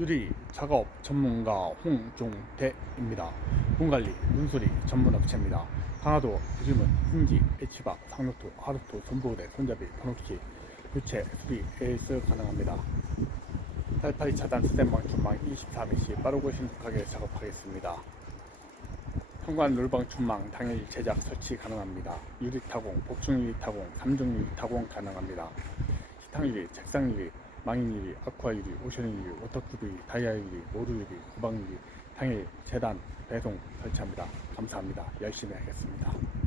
유리 작업 전문가 홍종대입니다. 문관리, 문수리 전문 업체입니다. 강화도 유리문, 힌지, H박, 상로토, 하루토, 손보호대, 손잡이, 번호키, 교체, 수리, AS 가능합니다. 딸파리 차단 스텐방 춘망 24mm 빠르고 신속하게 작업하겠습니다. 현관 롤방 춘망 당일 제작 설치 가능합니다. 유리 타공, 복층 유리 타공, 3중 유리 타공 가능합니다. 식탁 유리, 책상 유리, 망인 유리, 아쿠아 유리, 오션 유리, 워터프루 유리, 다이아 유리, 모루 유리, 구방 유리 당일 재단 배송 설치합니다. 감사합니다. 열심히 하겠습니다.